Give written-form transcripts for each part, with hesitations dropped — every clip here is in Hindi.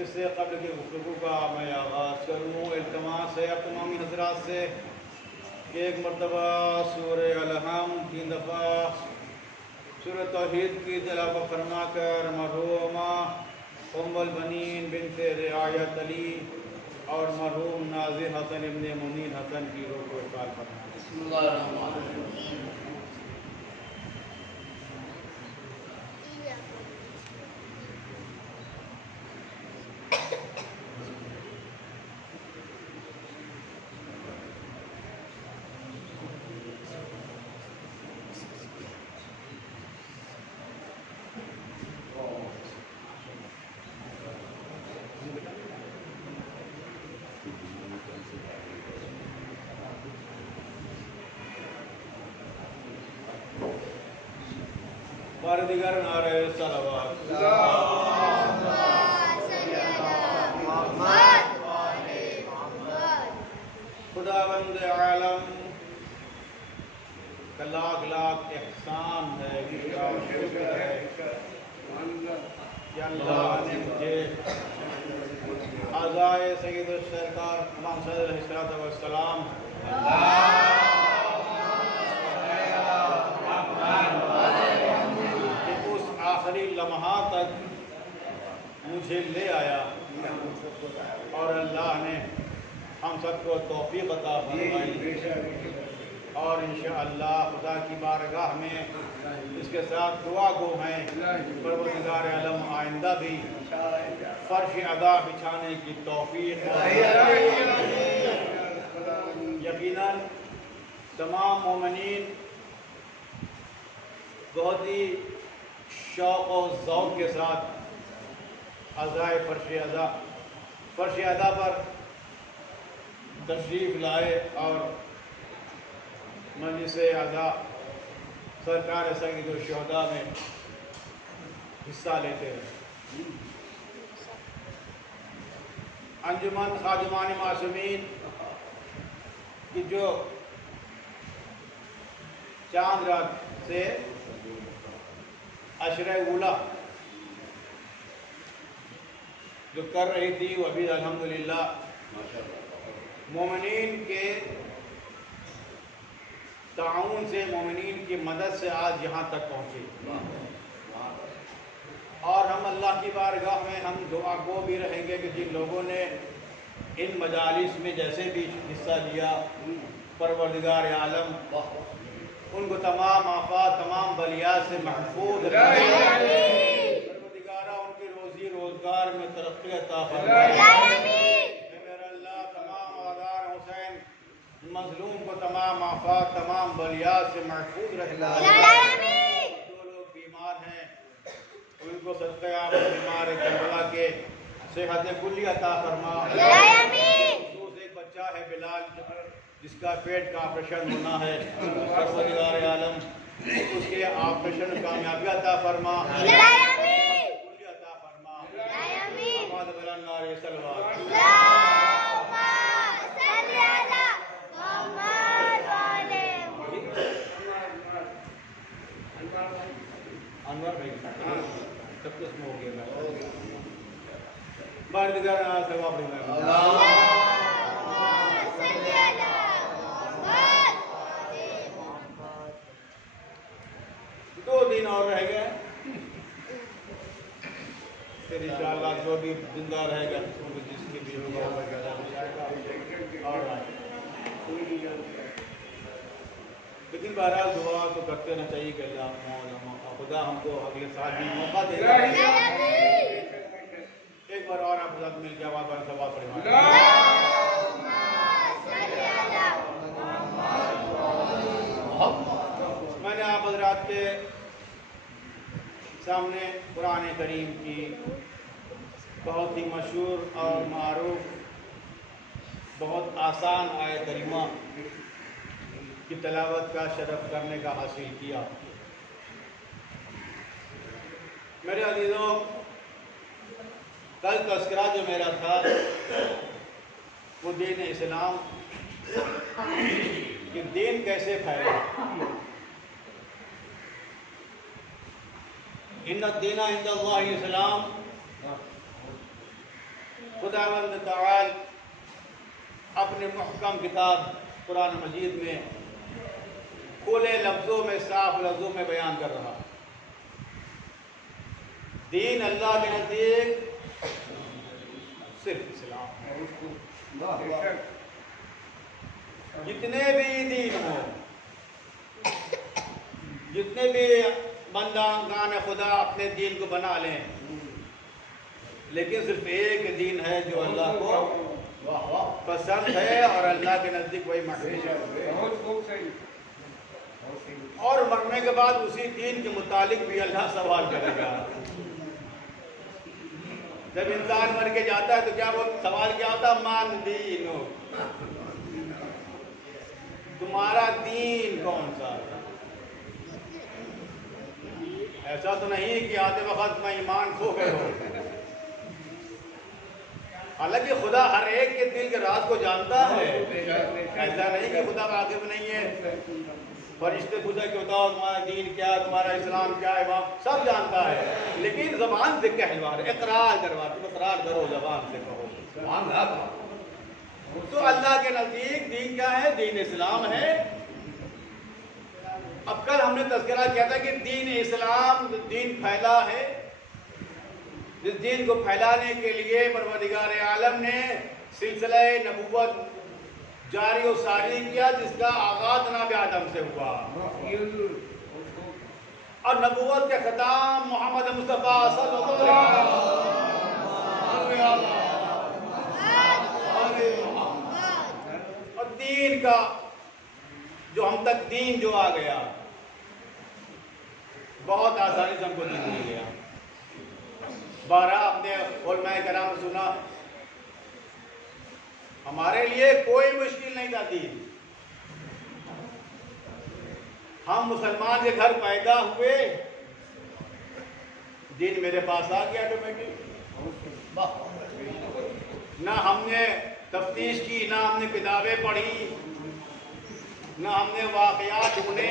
इससे कब्ल के गुफ्तगू का मैं आगाज़ करूँ। इल्तमास है अब तमामी हज़रात से कि एक मरतबा सूरह अल-हम्द 3 दफ़ा सूरह तौहीद की तिलावत फरमा कर मरहूमा उम्मुल बनीन बिन्त रियायत अली और मरहूम नाज़िर हसन इब्न मुनीर हसन की रूह को इक़बाल फरमाएं। बारदिगर नारे सलावत खुदावंद आलम का लाख लाख एहसान है, शुक्र है कि अल्लाह ने मुझे आज़ाए सय्यद सरकार मोहम्मद अलैहिस्सलाम आखिरी लम्हा तक मुझे ले आया और अल्लाह ने हम सबको तौफीक अता फरमाई और इंशाअल्लाह खुदा की बारगाह में इसके साथ दुआ गो हैं परवरदिगार आलम आइंदा भी फर्श अदा बिछाने की तौफीक यकीनन तमाम मोमिनीन बहुत ही शौक़ और ज़ौक़ के साथ अज़ाए फ़र्श अदा पर तशरीफ़ लाए और मजलिस अदा सरकार सय्यद शुहदा में हिस्सा लेते हैं। अंजुमन खादिमान मासूमीन की जो चांद रात से अशरे उला जो कर रही थी वो अभी अल्हम्दुलिल्लाह मोमिनीन के ताउन से, मोमिनीन की मदद से आज यहाँ तक पहुँची और हम अल्लाह की बारगाह में हम दुआ गो भी रहेंगे कि जिन लोगों ने इन मजालिस में जैसे भी हिस्सा लिया परवरदिगार आलम उनको तमाम आफात तमाम बलियात से महफूज परवरदिगारा उनकी रोज़ी रोज़गार में तरक्की अता फरमाए। मेरा अल्लाह मुआफा तमाम बलिया से महफूज रहे। जो लोग बीमार हैं उनको सदक़े आमद बीमार करबला के सेहत कुल्ली अता फरमा। एक बच्चा है बिलाल जिसका पेट का ऑपरेशन होना है, परवरदिगार आलम उसके ऑपरेशन कामयाबी अता फरमा, कुल्ली अता फरमा। मोहम्मद बलन्नारे अनवर भाई सब कुछ हो गया बरदिगार सवाब दो दिन और रह गए, फिर इंशाअल्लाह जो भी जिंदा रहेगा जिसके भी होगा और लेकिन बहरहाल दुआ तो करते रहना चाहिए कि अल्लाह खुदा हमको अगले साल भी मौका देगा। एक बार और आप साथ मिल के आवाज़ वाले सवाल पढ़े। मैंने आप हज़रात के सामने कुरान करीम की बहुत ही मशहूर और मारूफ बहुत आसान आयत करीमा की तलावत का शरफ करने का हासिल किया। मेरे अज़ीज़ों, कल तज़किरा जो मेरा था वो दीन इस्लाम कि दीन कैसे फैला। इन्ना दीना इंदल्लाहि इस्लाम, खुदावंद तआल अपने मुहकम किताब कुरान मजीद में खुले लफ्ज़ों में साफ लफ्ज़ों में बयान कर रहा। दीन अल्लाह के नज़दीक सिर्फ इस्लाम है। जितने भी दीन हो, जितने भी बंदागान खुदा अपने दीन को बना लें, लेकिन सिर्फ एक दीन है जो अल्लाह को पसंद है और अल्लाह के नज़दीक वही महबूब है। और मरने के बाद उसी दीन के मुतालिक भी अल्लाह सवाल करेगा। जब इंसान मर के जाता है तो क्या वो सवाल क्या होता है? मान दीनो, तुम्हारा दीन कौन सा है? ऐसा तो नहीं कि आते वक्त में ईमान खो गए हो। हालांकि खुदा हर एक के दिल के राज को जानता है, ऐसा नहीं कि खुदा वाकिफ नहीं है। फरिश्ते पूछा कि बताओ तुम्हारा दीन क्या है, तुम्हारा इस्लाम क्या है, वहाँ सब जानता है, लेकिन जबान से कहलवा रहे, इकरार करवा, तुम इकरार करो, जबान से कहो। तो अल्लाह के नज़दीक दीन क्या है? दीन इस्लाम है। अब कल हमने तज़किरा किया था कि दीन इस्लाम दीन फैला है। इस दीन को फैलाने के लिए परवरदिगार आलम ने सिलसिला नबूवत जारी और सारी किया, जिसका आगाज जनाब आदम से हुआ और नबूवत के खिताब मोहम्मद मुस्तफ़ा सल्लल्लाहु अलैहि वसल्लम और दीन का जो हम तक दीन जो आ गया बहुत आसानी से हमको दीन मिल गया। 12 आपने उलमाए कराम सुना, हमारे लिए कोई मुश्किल नहीं था दीन। हम मुसलमान के घर पैदा हुए, दीन मेरे पास आ गया ऑटोमेटिक। ना हमने तफ्तीश की, ना हमने किताबें पढ़ी, ना हमने वाक़यात ढूंढे,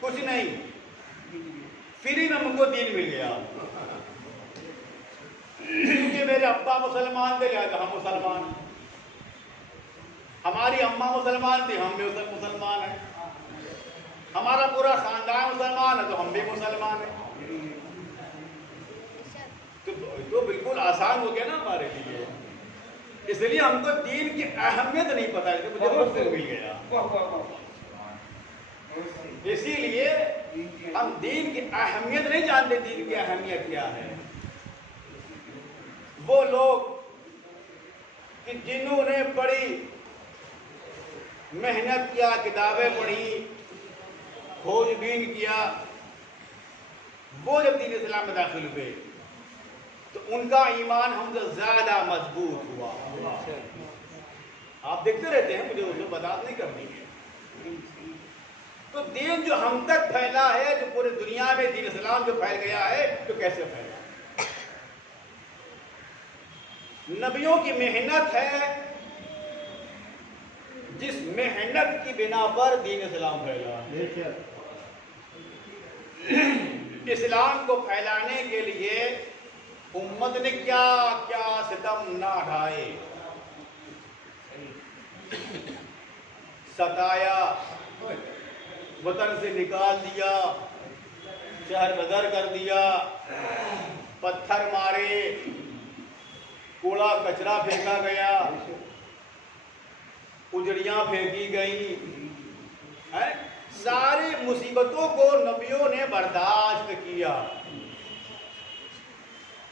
कुछ नहीं, फ्री में हमको दीन मिल गया। क्योंकि मेरे अब्बा मुसलमान थे, लिहाजा हम मुसलमान, हमारी अम्मा मुसलमान थी, हम भी मुसलमान हैं, हमारा पूरा खानदान मुसलमान है तो हम भी मुसलमान हैं। तो बिल्कुल आसान हो गया ना हमारे लिए। इसलिए हमको दीन की अहमियत नहीं पता है, मुझे मुझसे मिल गया। इसीलिए हम दीन की अहमियत नहीं जानते। दीन की अहमियत क्या है? वो लोग कि जिन्होंने बड़ी मेहनत किया, किताबें पढ़ी, खोजबीन किया, वो जब दीन इस्लाम में दाखिल हुए तो उनका ईमान हमसे ज्यादा मजबूत हुआ। आप देखते रहते हैं, मुझे उसमें बर्दाश्त नहीं करनी है। तो दीन जो हम तक फैला है, जो पूरी दुनिया में दीन इस्लाम जो फैल गया है, तो कैसे फैला? नबियों की मेहनत है, जिस मेहनत की बिना पर दीन इस्लाम फैला। इस्लाम को फैलाने के लिए उम्मत ने क्या क्या सितम ना ढाए, सताया, वतन से निकाल दिया, शहर बदर कर दिया, पत्थर मारे, कूड़ा कचरा फेंका गया, उजड़ियां फेंकी गई है। सारी मुसीबतों को नबियों ने बर्दाश्त किया।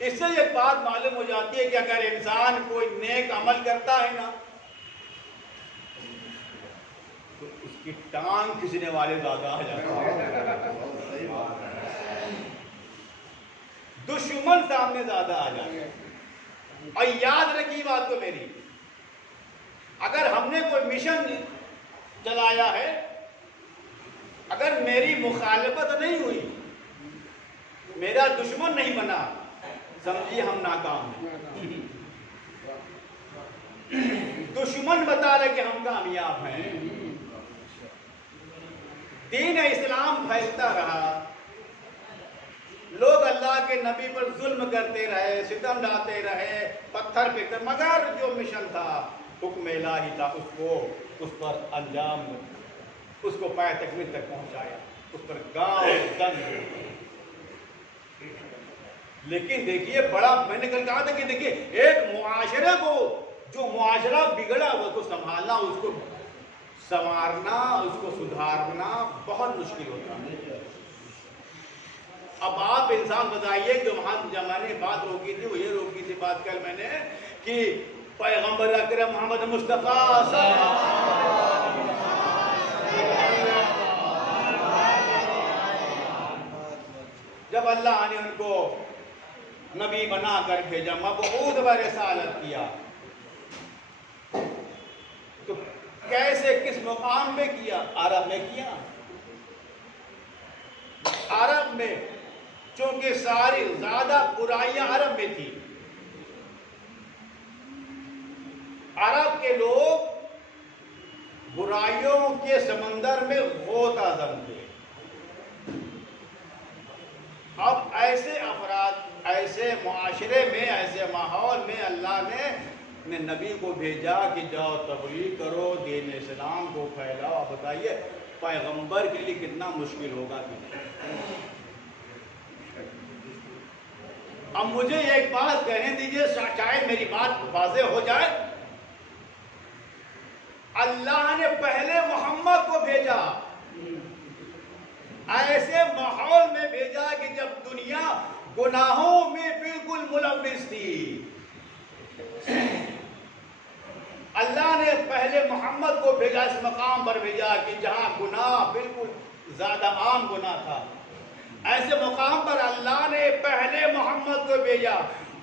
इससे एक बात मालूम हो जाती है कि अगर इंसान कोई नेक अमल करता है ना, तो उसकी टांग खींचने वाले ज्यादा आ जाते हैं, दुश्मन सामने ज्यादा आ जाते हैं। और याद रखिए बात को मेरी, अगर हमने कोई मिशन चलाया है, अगर मेरी मुखालफत नहीं हुई, मेरा दुश्मन नहीं बना, समझिए हम नाकाम हैं। दुश्मन बता रहे कि हम कामयाब हैं। दीन इस्लाम फैलता रहा, लोग अल्लाह के नबी पर जुल्म करते रहे, सितम डालते रहे, पत्थर फेंकते, मगर जो मिशन था, हुक्म इलाही था, उसको उस पर अंजाम, उसको पाए तकमील तक पहुंचाया, उस पर गांव दंग। लेकिन देखिए, बड़ा मैंने कल कहा था कि देखिए, एक मुआशरे को, जो मुआशरा बिगड़ा हुआ, उसको संभालना, उसको संवारना, उसको सुधारना बहुत मुश्किल होता है। अब आप इंसान बताइए, जो वहां जमाने बात रोकी थी, वो ये रोकी थी बात कल मैंने कि पैगंबर अकरम मोहम्मद मुस्तफा जब अल्लाह ने उनको नबी बना कर भेजा, मबऊद व रिसालत किया, तो कैसे, किस मुकाम पे किया? अरब में किया। अरब में, क्योंकि सारी ज्यादा बुराइयां अरब में थी। अरब के लोग बुराइयों के समंदर में गोताखोर थे। अब ऐसे अफराद, ऐसे मुआशरे में, ऐसे माहौल में अल्लाह ने नबी को भेजा कि जाओ तबलीग करो, दीन इस्लाम को फैलाओ। अब बताइए, पैगंबर के लिए कितना मुश्किल होगा कि नहीं? अब मुझे एक बात कहने दीजिए, शायद मेरी बात वाज़ेह हो जाए। अल्लाह ने पहले मोहम्मद को भेजा, ऐसे माहौल में भेजा कि जब दुनिया गुनाहों में बिल्कुल मुलव्विस थी। अल्लाह ने पहले मोहम्मद को भेजा, इस मकाम पर भेजा कि जहां गुनाह बिल्कुल ज्यादा आम गुनाह था, ऐसे मकाम पर अल्लाह ने पहले मोहम्मद को भेजा।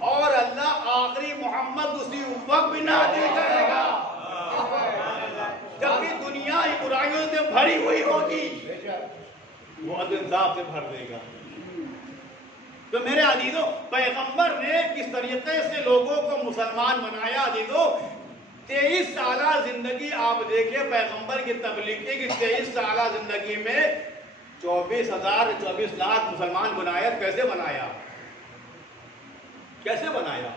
और अल्लाह आखिरी मोहम्मद उसी वक्त भी नाज़िल करेगा जब भी दुनिया ही बुराइयों से भरी हुई होगी, वो इंसाफ से भर देगा। तो मेरे अजीजों, पैगंबर ने किस तरीके से लोगों को मुसलमान बनाया। अजीजों, 23 साला जिंदगी आप देखिए पैगंबर की तबलीग की, 23 साला जिंदगी में 24 लाख मुसलमान बनाया। कैसे बनाया? कैसे बनाया?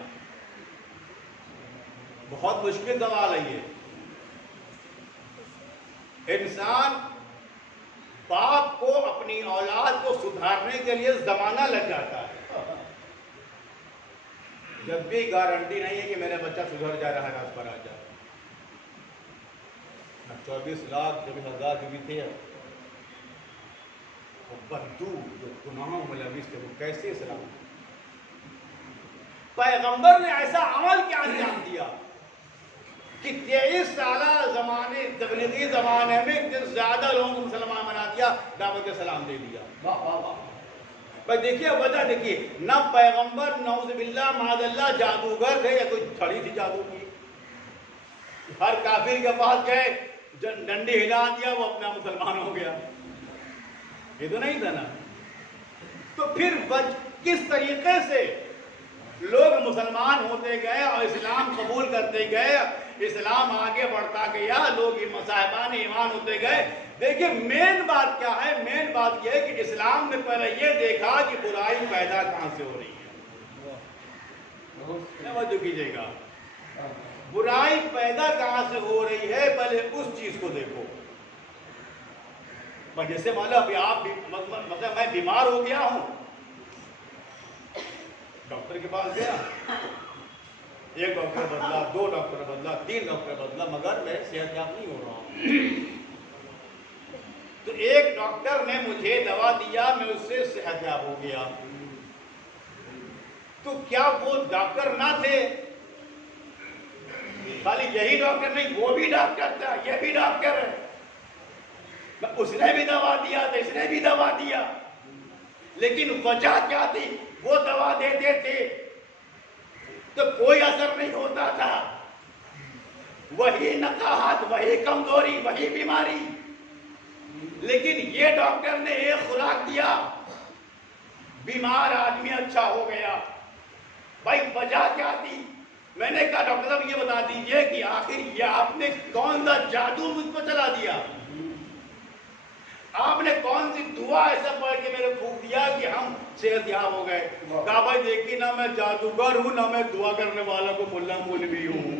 बहुत मुश्किल सवाल है ये। इंसान बाप को अपनी औलाद को सुधारने के लिए जमाना लग जाता है, जब भी गारंटी नहीं है कि मेरा बच्चा सुधर जा रहा है, राज पर आ जाए। 24 लाख 24,000 जो भी थे, वो बद्दू जो गुनाहों में लविस थे, वो कैसे सलाम? पैगंबर ने ऐसा अमल क्या अंजाम दिया कि 23 साला जमाने तबलीगी ज़माने में इतने ज़्यादा लोगों को मुसलमान बना दिया, दावत सलाम दे दिया। भाई देखिए वजह देखिए, न पैगंबर नौज़ुबिल्लाह माज़अल्लाह जादूगर थे या कोई छड़ी थी जादू की। हर काफिर के पास गए, डंडी हिला दिया, वो अपना मुसलमान हो गया। ये तो नहीं था ना। तो फिर किस तरीके से लोग मुसलमान होते गए और इस्लाम कबूल करते गए, इस्लाम आगे बढ़ता गया, लोग साहिबान ईमान होते गए। देखिए मेन बात क्या है, मेन बात यह है कि इस्लाम ने पहले ये देखा कि बुराई पैदा कहां से हो रही है। समझ कीजिएगा, बुराई पैदा कहां से हो रही है, पहले उस चीज को देखो। जैसे मान लो अभी आप मतलब मैं बीमार हो गया हूं, डॉक्टर के पास गया, एक डॉक्टर बदला, 2 डॉक्टर बदला, 3 डॉक्टर बदला, मगर मैं सेहतयाब नहीं हो रहा हूं। तो एक डॉक्टर ने मुझे दवा दिया, मैं उससे सेहतयाब हो गया। तो क्या वो डॉक्टर ना थे? खाली यही डॉक्टर नहीं, वो भी डॉक्टर था, ये भी डॉक्टर है। उसने भी दवा दिया था, इसने भी दवा दिया, लेकिन वजह क्या थी? वो दवा देते थे तो कोई असर नहीं होता था, वही नकाहत, वही कमजोरी, वही बीमारी। लेकिन ये डॉक्टर ने एक खुराक दिया, बीमार आदमी अच्छा हो गया। भाई वजह क्या थी? मैंने कहा डॉक्टर साहब ये बता दीजिए कि आखिर ये आपने कौन सा जादू मुझ पर चला दिया, आपने कौन सी दुआ ऐसा पढ़ के मेरे फूंक दिया कि हम सेहतयाब हो गए? कहा भाई देखिए ना, मैं जादूगर हूं ना मैं दुआ करने वालों को मुल्ला मौलवी हूं।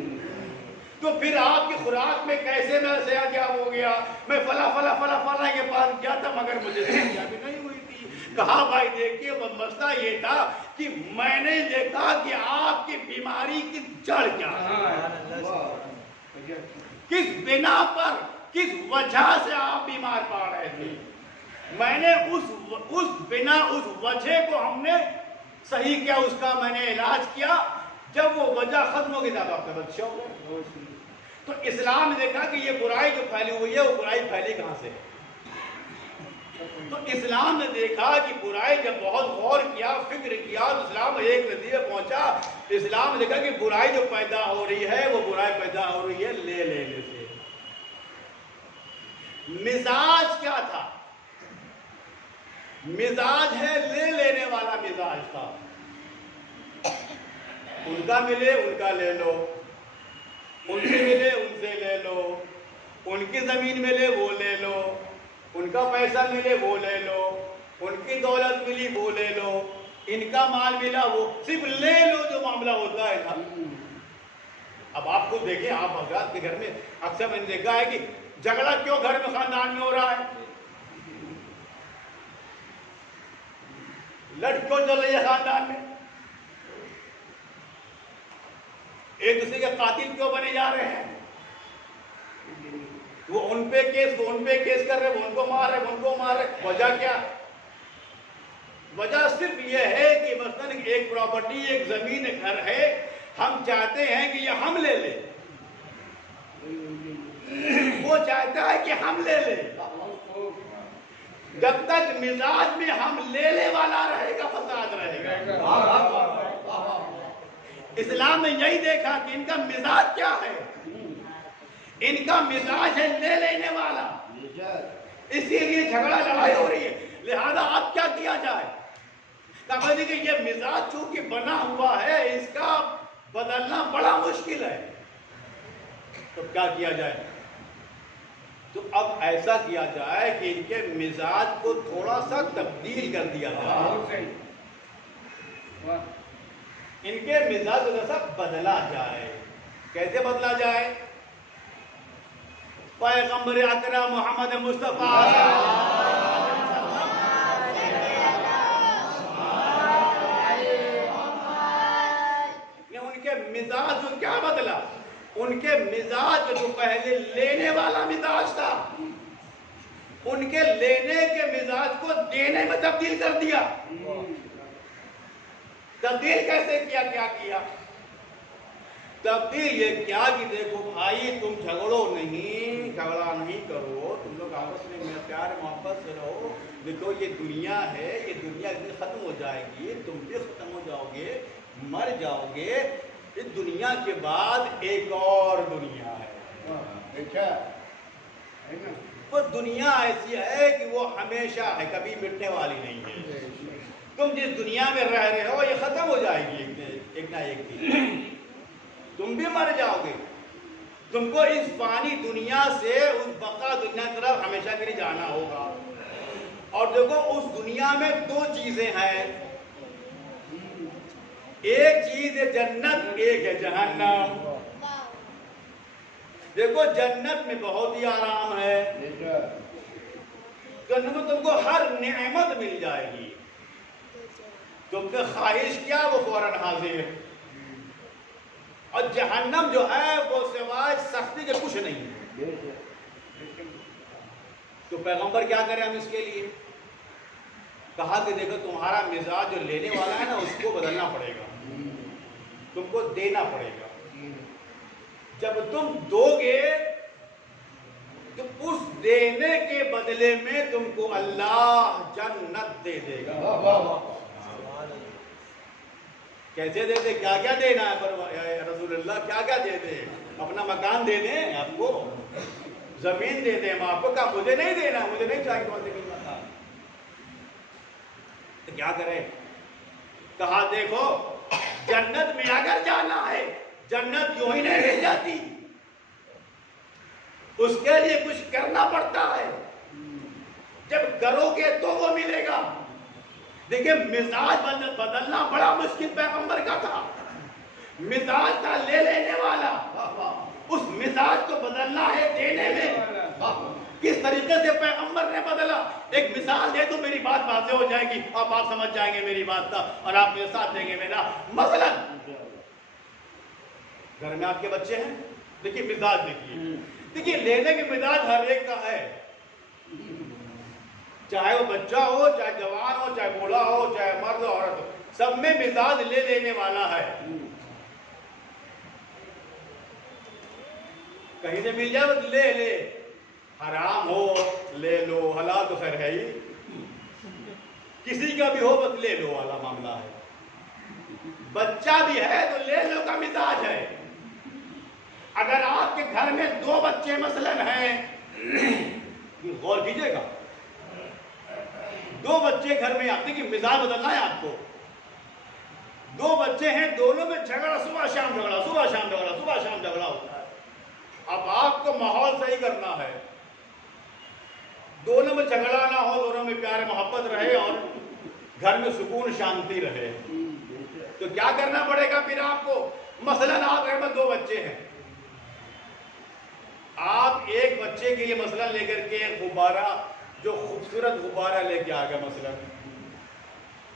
तो फिर आपकी खुराक में कैसे मैं सेहतयाब हो गया? मैं फला फला फला फला के पास गया था, मगर मुझे सेहतयाबी नहीं हुई थी। कहा भाई देखिए वो मसला ये था कि मैंने देखा कि आपकी बीमारी की जड़ क्या है, किस बिना पर, किस वजह से आप बीमार पड़ रहे थे। मैंने उस बिना, उस वजह को हमने सही किया, उसका मैंने इलाज किया। जब वो वजह खत्म हो गई तब आपके बच्चे हो गए। तो इस्लाम ने देखा कि ये बुराई जो फैली हुई है, वो बुराई फैली कहां से? तो इस्लाम ने देखा कि बुराई, जब बहुत गौर किया, फिक्र किया, तो इस्लाम एक नतीजे पहुंचा। इस्लाम ने देखा कि बुराई जो पैदा हो रही है, वो बुराई पैदा हो रही है ले लेने से। मिजाज क्या था? मिजाज है ले लेने वाला मिजाज था। उनका मिले उनका ले लो, उनसे मिले उनसे ले लो, उनकी जमीन मिले वो ले लो, उनका पैसा मिले वो ले लो, उनकी दौलत मिली वो ले लो, इनका माल मिला वो, सिर्फ ले लो जो मामला होता है ना। अब आप खुद देखिए, आप हजरात के घर में अक्सर मैंने देखा है कि झगड़ा क्यों घर में, खानदान में हो रहा है, लड़ क्यों चल रही है खानदान में, एक दूसरे के कातिल क्यों बने जा रहे हैं, वो उन पे केस कर रहे, वो उनको मार रहे, उनको मार रहे। वजह क्या? वजह सिर्फ ये है कि मसलन एक प्रॉपर्टी, एक जमीन, एक घर है, हम चाहते हैं कि ये हम ले ले, वो चाहता है कि हम ले ले। जब तक मिजाज में हम लेने वाला रहेगा, फसाद रहेगा। इस्लाम ने यही देखा कि इनका मिजाज क्या है, इनका मिजाज है ले लेने वाला, इसीलिए झगड़ा लड़ाई हो रही है। लिहाजा अब क्या किया जाए? कहा कि ये मिजाज चूंकि बना हुआ है, इसका बदलना बड़ा मुश्किल है, तो क्या किया जाए? तो अब ऐसा किया जाए कि इनके मिजाज को थोड़ा सा तब्दील कर दिया जाए, इनके मिजाज को जैसा बदला जाए। कैसे बदला जाए? पैगंबर अकरम मोहम्मद मुस्तफा ने उनके मिजाज को क्या बदला? उनके मिजाज जो पहले लेने वाला मिजाज था, उनके लेने के मिजाज को देने में तब्दील कर दिया। तब्दील कैसे किया? क्या किया? तब्दील ये क्या कि देखो भाई, तुम झगड़ा नहीं करो, तुम लोग आपस में मेरा प्यार मोहब्बत से रहो। देखो ये दुनिया है, ये दुनिया एक दिन खत्म हो जाएगी, तुम भी खत्म हो जाओगे, मर जाओगे। इस दुनिया के बाद एक और दुनिया है। देखा है ना, वो दुनिया ऐसी है कि वो हमेशा है, कभी मिटने वाली नहीं है। तुम जिस दुनिया में रह रहे हो ये खत्म हो जाएगी एक ना एक दिन, तुम भी मर जाओगे। तुमको इस फानी दुनिया से उस बका दुनिया की तरफ हमेशा के लिए जाना होगा। और देखो उस दुनिया में दो चीजें हैं, एक चीज है जन्नत, एक है जहन्नम। देखो जन्नत में बहुत ही आराम है, जन्नत में तुमको हर नेमत मिल जाएगी, तुमको ख्वाहिश क्या वो फौरन हाजिर। और जहन्नम जो है वो सिवाय सख्ती के कुछ नहीं है। तो पैगंबर क्या करें हम इसके लिए? कहा कि देखो तुम्हारा मिजाज जो लेने वाला है ना उसको बदलना पड़ेगा, तुमको देना पड़ेगा। जब तुम दोगे तो उस देने के बदले में तुमको अल्लाह जन्नत दे देगा। कैसे दे दे? क्या क्या देना है रसूलुल्लाह? क्या क्या दे दे? अपना मकान दे दें आपको, जमीन दे दें आपको? क्या मुझे नहीं देना, मुझे नहीं चाहिए कौन सी मकान। तो क्या करें? कहा देखो जन्नत में अगर जाना है, जन्नत यूं ही नहीं रह जाती, उसके लिए कुछ करना पड़ता है। जब करोगे तो वो मिलेगा। देखिए मिजाज बदलना बड़ा मुश्किल पैगंबर का था। मिजाज था ले लेने वाला, उस मिजाज को बदलना है देने में। किस तरीके से पैगंबर ने बदला? एक मिसाल दे दूं, मेरी बात वाज़ेह हो जाएगी, आप समझ जाएंगे मेरी बात का और आप मेरे साथ देंगे मेरा। मसलन घर में आपके बच्चे हैं, देखिए मिजाज देखिए लेने के मिजाज हर एक का है, चाहे वो बच्चा हो, चाहे जवान हो, चाहे बूढ़ा हो, चाहे मर्द औरत हो, सब में मिजाज ले लेने वाला है। कहीं से मिल जाए बस ले ले, हराम हो ले लो, हलाल तो खैर है ही, किसी का भी हो बस ले लो वाला मामला है। बच्चा भी है तो ले लो का मिजाज है। अगर आपके घर में दो बच्चे मसलन हैं, गौर कीजिएगा, दो बच्चे घर में, आप देखिए मिजाज बदलना है आपको। दो बच्चे हैं, दोनों में झगड़ा, सुबह शाम झगड़ा, सुबह शाम झगड़ा, सुबह शाम झगड़ा होता है। अब आपको माहौल सही करना है, दोनों में झगड़ा ना हो, दोनों में प्यार मोहब्बत रहे और घर में सुकून शांति रहे। तो क्या करना पड़ेगा फिर आपको? मसलन आप घर में दो बच्चे हैं, आप एक बच्चे के लिए मसलन लेकर के गुब्बारा, जो खूबसूरत गुब्बारा लेके आ गए, मसलन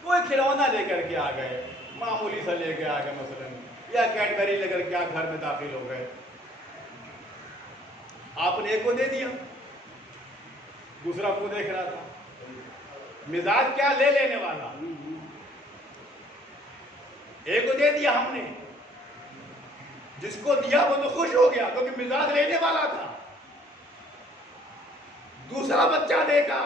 कोई खिलौना लेकर के आ गए, मामूली सा लेके आ गए मसलन, या कैडबरी लेकर के आप घर में दाखिल हो गए। आपने एक को दे दिया, दूसरा को देख रहा था। मिजाज क्या? ले लेने वाला। एक को दे दिया हमने, जिसको दिया वो तो खुश हो गया क्योंकि मिजाज लेने वाला था। दूसरा बच्चा देखा,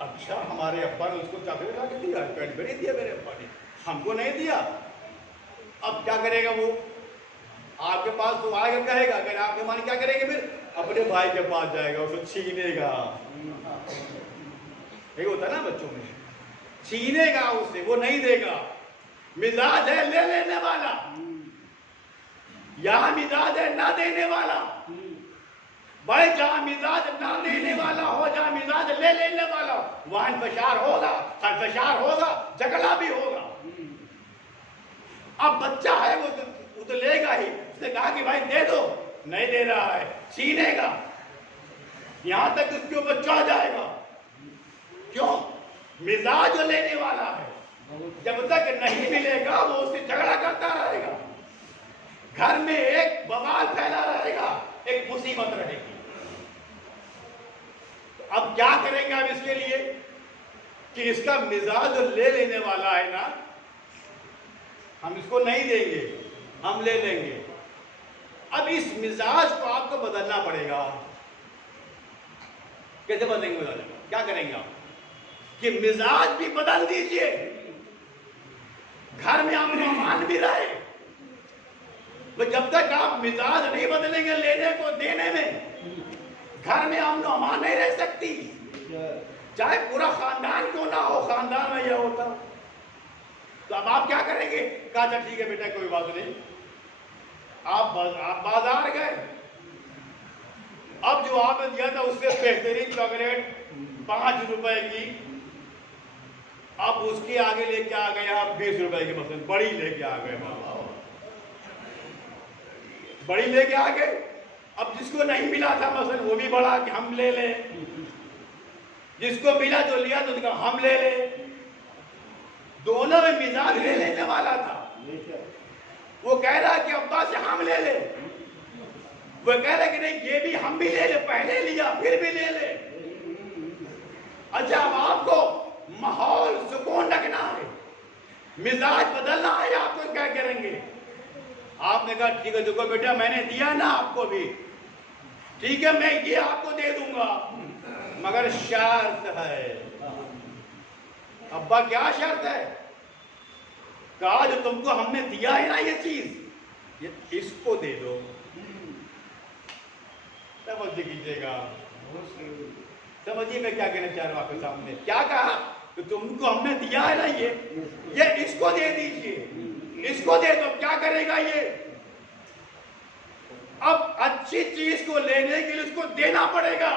अच्छा हमारे अब्बा ने उसको चॉकलेट ला के दिया, कैडबरी दिया मेरे अब्बा ने, हमको नहीं दिया। अब क्या करेगा वो? आपके पास तो आएगा, कहेगा, अगर आपके माने क्या करेंगे फिर? अपने भाई के पास जाएगा, उसको छीनेगा। ये होता है ना बच्चों में, छीनेगा उससे, वो नहीं देगा। मिजाज है ले लेने वाला, यहां मिजाज है ना देने वाला। भाई जहां मिजाज ना देने वाला हो, जहां मिजाज ले लेने वाला हो, वहां इंफशार होगा, झगड़ा भी होगा। अब बच्चा है वो तो लेगा ही। उसने कहा कि भाई दे दो, नहीं दे रहा है, छीनेगा, यहां तक उसके ऊपर चढ़ जाएगा। क्यों? मिजाज जो लेने वाला है, जब तक नहीं मिलेगा वो उससे झगड़ा करता रहेगा, घर में एक बवाल फैला रहेगा, एक मुसीबत रहेगी। तो अब क्या करेंगे आप इसके लिए कि इसका मिजाज जो ले लेने वाला है ना, हम इसको नहीं देंगे, हम ले लेंगे। अब इस मिजाज को आपको बदलना पड़ेगा। कैसे बदलेंगे? क्या करेंगे आप कि मिजाज भी बदल दीजिए, घर में अमन अमान भी रहे। तो जब तक आप मिजाज नहीं बदलेंगे लेने को देने में, घर में अमन अमान नहीं रह सकती। चाहे पूरा खानदान क्यों ना हो, खानदान में यह होता। तो अब आप क्या करेंगे? कहा अच्छा ठीक है बेटा कोई बात नहीं, आप बाजार गए, अब जो आपने दिया था उससे बेहतरीन चॉकलेट 5 रुपए की, अब उसके आगे लेके आ गए आप 20 रुपए की, मसलन बड़ी लेके आ गए, बड़ी लेके आ गए। अब जिसको नहीं मिला था मसलन वो भी बड़ा कि हम ले लें, जिसको मिला जो लिया तो उसका हम ले लें। दोनों में मिजाज ले लेने वाला था। वो कह रहा कि अब्बा से हम ले ले, वो कह रहा कि नहीं ये भी हम भी ले ले, पहले लिया फिर भी ले ले। अच्छा अब आपको माहौल सुकून रखना है, मिजाज बदलना है, आपको क्या करेंगे? आपने कहा ठीक है देखो बेटा मैंने दिया ना आपको भी, ठीक है मैं ये आपको दे दूंगा, मगर शर्त है। अब्बा क्या शर्त है? कहा जो तुमको हमने दिया है ना ये चीज, ये इसको दे दो। समझ कीजिएगा, समझिए मैं क्या कहना चाह रहा हूं आपके सामने। क्या कहा कि तुमको हमने दिया है ना ये इसको दे दीजिए, इसको दे दो। क्या करेगा ये? अब अच्छी चीज को लेने के लिए उसको देना पड़ेगा।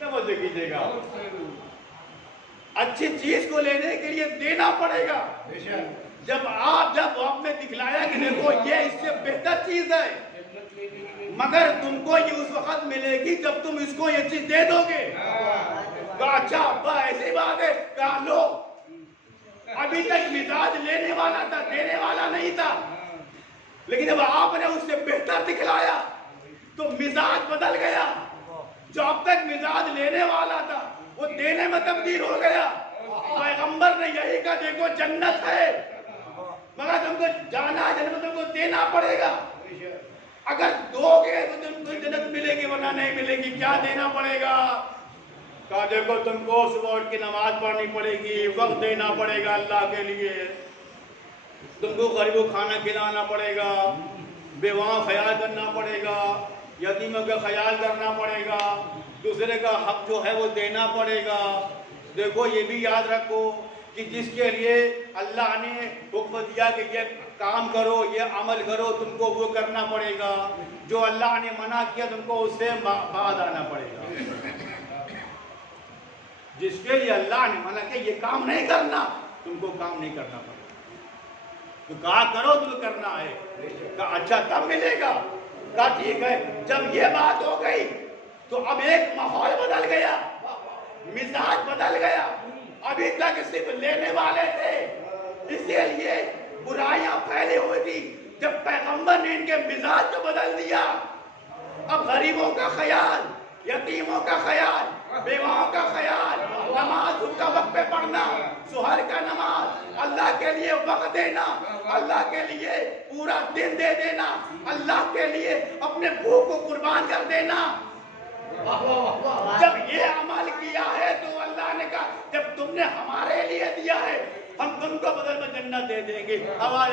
समझ कीजिएगा, अच्छी चीज को लेने के लिए देना पड़ेगा। जब आपने दिखलाया कि देखो ये इससे बेहतर चीज है, मगर तुमको ये उस वक्त मिलेगी जब तुम इसको ये चीज दे दोगे। कहा अच्छा अब्बा ऐसी बात है? कहा लो, अभी तक मिजाज लेने वाला था, देने वाला नहीं था, लेकिन जब आपने उससे बेहतर दिखलाया तो मिजाज बदल गया। जो अब तक मिजाज लेने वाला था वो देने में तब्दील हो गया। पैगंबर ने यही कहा देखो जन्नत है, मगर तुमको जाना है जन्नत, तुमको देना पड़ेगा। अगर दोगे तो तुमको जन्नत मिलेगी, वरना नहीं मिलेगी। क्या देना पड़ेगा? कहा देखो तुमको सुबह उठ के नमाज पढ़नी पड़ेगी, वक्त देना पड़ेगा अल्लाह के लिए, तुमको गरीबों को खाना खिलाना पड़ेगा, बेवाओं ख्याल करना पड़ेगा, यतीमों का ख्याल करना पड़ेगा, दूसरे का हक जो है वो देना पड़ेगा। देखो ये भी याद रखो कि जिसके लिए अल्लाह ने हुक्म दिया कि ये काम करो, ये अमल करो, तुमको वो करना पड़ेगा। जो अल्लाह ने मना किया तुमको उससे बाद आना पड़ेगा। जिसके लिए अल्लाह ने मना किया ये काम नहीं करना, तुमको काम नहीं करना पड़ेगा। तो कहा करो तुमको करना है। कहा अच्छा तब मिलेगा। कहा ठीक है। जब ये बात हो गई तो अब एक माहौल बदल गया, मिजाज बदल गया। अभी तक सिर्फ लेने वाले थे, इसीलिए बुराइयां फैली हुई थी। जब पैगंबर ने इनके मिजाज को बदल दिया, अब गरीबों का ख्याल, यतीमों का ख्याल, बेवाओं का ख्याल, नमाज उनका वक्त पे पढ़ना, सुहर का नमाज, अल्लाह के लिए वक्त देना, अल्लाह के लिए पूरा दिन दे देना, अल्लाह के लिए अपने भूख को कुर्बान कर देना। जब ये अमल किया है तो अल्लाह ने कहा जब तुमने हमारे लिए दिया है हम तुमको बदल में जन्नत दे देंगे। आवाज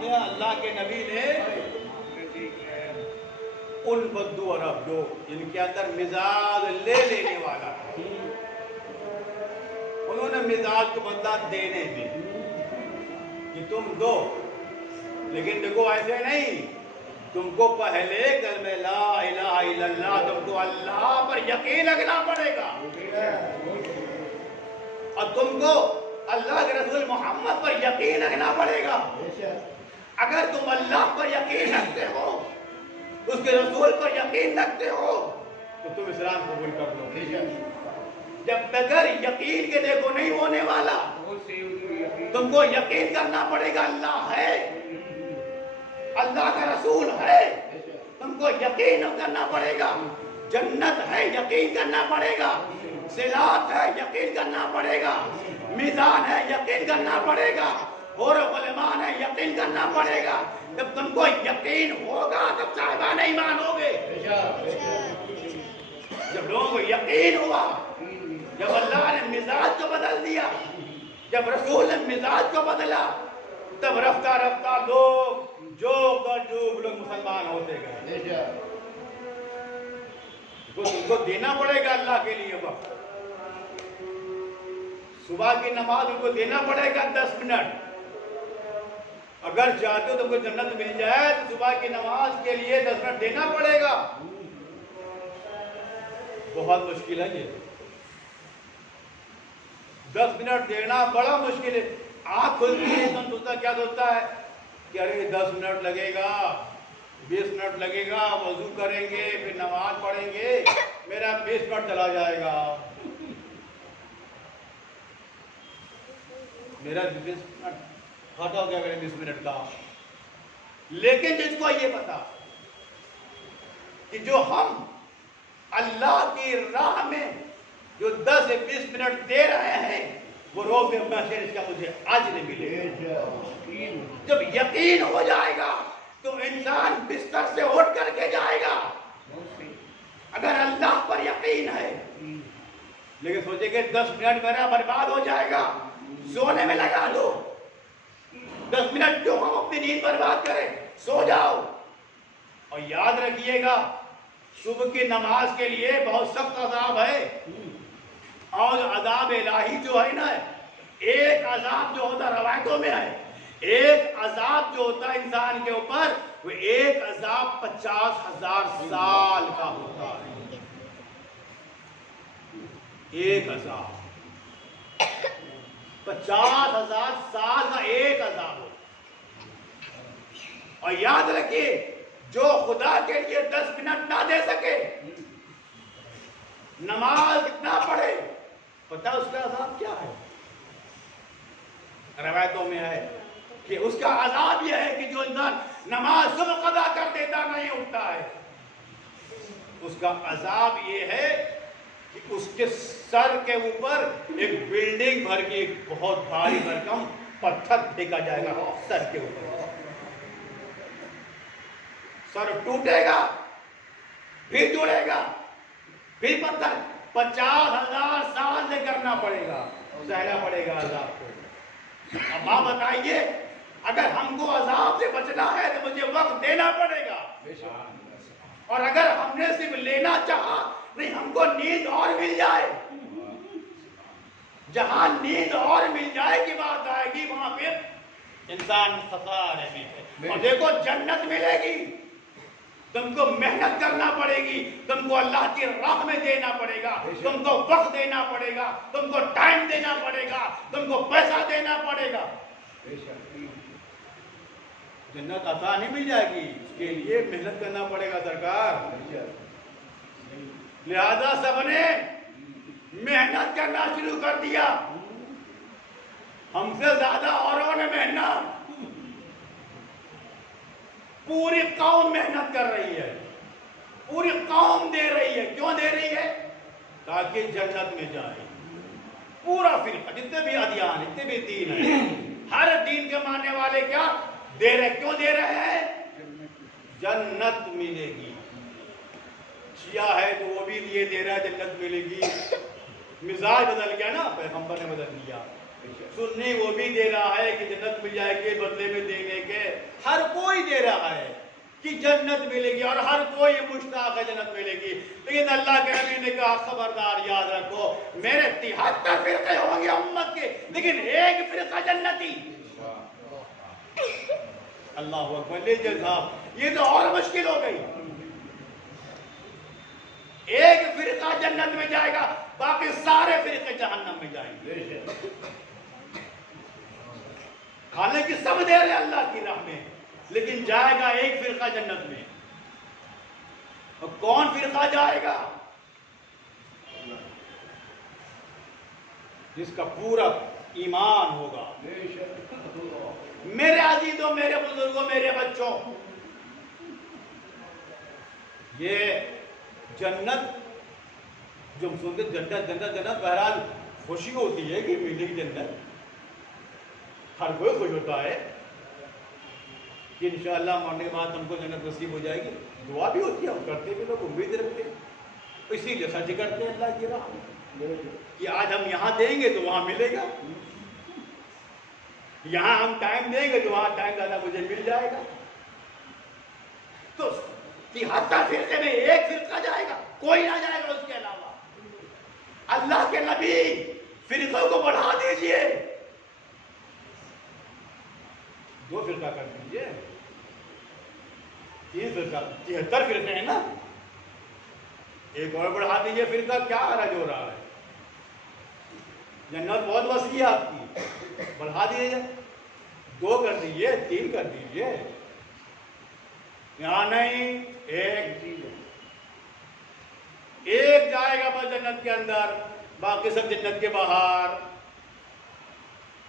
वाक़या अल्लाह के नबी ने उन बद्दू अरब जो जिनके अंदर मिजाज ले लेने वाला था, उन्होंने मिजाज को बदला देने में कि तुम दो, लेकिन देखो ऐसे नहीं, तुमको पहले कलमे ला इलाहा इल्लल्लाह, तुमको अल्लाह पर यकीन रखना पड़ेगा और तुमको अल्लाह के रसूल मोहम्मद पर यकीन रखना पड़ेगा। अगर तुम अल्लाह पर यकीन रखते हो, उसके रसूल पर यकीन रखते हो, तो तुम इस्लाम कबूल कर लो। जब बगैर यकीन के देखो नहीं होने वाला, तुमको यकीन करना पड़ेगा अल्लाह है, अल्लाह का रसूल है, तुमको यकीन करना पड़ेगा, जन्नत है यकीन करना पड़ेगा, सिरात है यकीन करना पड़ेगा, मीज़ान है यकीन करना पड़ेगा, और उलमान है यकीन करना पड़ेगा। जब तुमको यकीन होगा तब साहिबान ईमान होगे। जब लोगों को यकीन हुआ, जब अल्लाह ने मिजाज को बदल दिया, जब रसूल ने मिजाज को बदला, तब रफ्ता रफ्ता लोग जोग लोग मुसलमान होते गए। तुमको देना पड़ेगा अल्लाह के लिए वक्त। सुबह की नमाज उनको देना पड़ेगा 10 मिनट। अगर चाहते हो तुमको जन्नत मिल जाए तो सुबह की नमाज के लिए 10 मिनट देना पड़ेगा। बहुत मुश्किल है ये, 10 मिनट देना बड़ा मुश्किल है। आँख खुलती है तो सोचता क्या सोचता है कि अरे 10 मिनट लगेगा, 20 मिनट लगेगा, वजू करेंगे फिर नमाज पढ़ेंगे, मेरा 20 मिनट चला जाएगा, मेरा 20 मिनट खाता हो गया मेरे 20 मिनट का। लेकिन जिसको ये पता कि जो हम अल्लाह की राह में जो 10 से 20 मिनट दे रहे हैं, वो रोज में इसका मुझे आज नहीं मिलेगा। जब यकीन हो जाएगा तो इंसान बिस्तर से उठ करके जाएगा, अगर अल्लाह पर यकीन है। लेकिन सोचेंगे 10 मिनट मेरा बर्बाद हो जाएगा, सोने में लगा दो, 10 मिनट क्यों हम अपनी नींद बर्बाद करें, सो जाओ। और याद रखिएगा सुबह की नमाज के लिए बहुत सख्त अजाब है, और अजाब इलाही जो है ना, एक अजाब जो होता रवायतों में है, एक अजाब जो होता है इंसान के ऊपर, वो एक अजाब 50,000 साल का होता है। एक अजाब 50,000 साल का एक अजाब होता। और याद रखिए जो खुदा के लिए 10 मिनट ना दे सके, नमाज कितना पढ़े, पता उसका अजाब क्या है? रवायतों में है कि उसका अजाब यह है कि जो इंसान नमाज सुबह कदा कर देता नहीं उठता है, उसका अजाब यह है कि उसके सर के ऊपर एक बिल्डिंग भर की एक बहुत भारी भरकम पत्थर फेंका जाएगा सर के ऊपर। सर टूटेगा, फिर जुड़ेगा, फिर पत्थर 50,000 साल से करना पड़ेगा, सहना पड़ेगा अजाब को। अब आप बताइए, अगर हमको अजाब से बचना है तो मुझे वक्त देना पड़ेगा, और अगर हमने सिर्फ लेना चाहा, नहीं हमको नींद और मिल जाए, जहां नींद और मिल जाए की बात आएगी, वहां फिर इंसान खसारे में है। और देखो जन्नत मिलेगी, तुमको मेहनत करना पड़ेगी, तुमको अल्लाह की राह में देना पड़ेगा, तुमको वक्त देना पड़ेगा, तुमको टाइम देना पड़ेगा, तुमको पैसा देना पड़ेगा। जन्नत आसान नहीं मिल जाएगी, इसके लिए मेहनत करना पड़ेगा सरकार। लिहाजा सबने मेहनत करना शुरू कर दिया, हमसे ज्यादा औरों ने मेहनत, पूरी कौम मेहनत कर रही है, पूरी कौम दे रही है। क्यों दे रही है? ताकि जन्नत में जाए। पूरा फिरका, जितने भी अदियान, जितने भी दीन है, हर दीन के मानने वाले क्या दे रहे? क्यों दे रहे हैं? जन्नत मिलेगी। शिया है तो वो भी ये दे रहा है जन्नत मिलेगी। मिजाज बदल गया ना, पैगंबर ने बदल दिया। सुन्नी वो भी दे रहा है कि जन्नत मिल जाएगी बदले में देने के, हर कोई दे रहा है कि जन्नत मिलेगी और हर कोई मुश्ताक है जन्नत मिलेगी। लेकिन अल्लाह के नबी ने कहा खबरदार याद रखो, मेरे 73 फिरके होंगे उम्मत के, लेकिन एक फिरका जन्नती। अल्लाह अकबर। लीजिए साहब, ये तो और मुश्किल हो गई। एक फिरका जन्नत में जाएगा, बाकी सारे फिरके जहन्नम में जाएंगे। हालांकि सब दे रहे अल्लाह की राह में, लेकिन जाएगा एक फिरका जन्नत में। और कौन फिरका जाएगा? जिसका पूरा ईमान होगा। मेरे अजीजों, मेरे बुजुर्गों, मेरे बच्चों, ये जन्नत जो सुनते जन्नत जन्नत जन्नत, बहरहाल खुशी होती है कि मिलेगी जन्नत, हर कोई खुश होता है कि इंशाअल्लाह मरने के बाद हमको जन्नत नसीब हो जाएगी। दुआ भी होती है, हम करते भी, लोग उम्मीद रखते हैं, इसीलिए खर्च करते हैं अल्लाह की राह में कि आज हम यहाँ देंगे तो वहाँ मिलेगा, यहाँ हम टाइम देंगे तो वहाँ टाइम ज़्यादा मुझे मिल जाएगा। तो 73 फिरके में एक फिरका जाएगा, कोई ना जाएगा उसके अलावा। अल्लाह के नबी फिरकों को बढ़ा दीजिए, 2 फिरका कर दीजिए, 3 फिरका, 73 फिरके हैं ना, एक और बढ़ा दीजिए फिरका, क्या हरज हो रहा है? जन्नत बहुत वसी है आपकी, बढ़ा दीजिए, 2 कर दीजिए, 3 कर दीजिए। यहां नहीं, एक जाएगा बस जन्नत के अंदर, बाकी सब जन्नत के बाहर।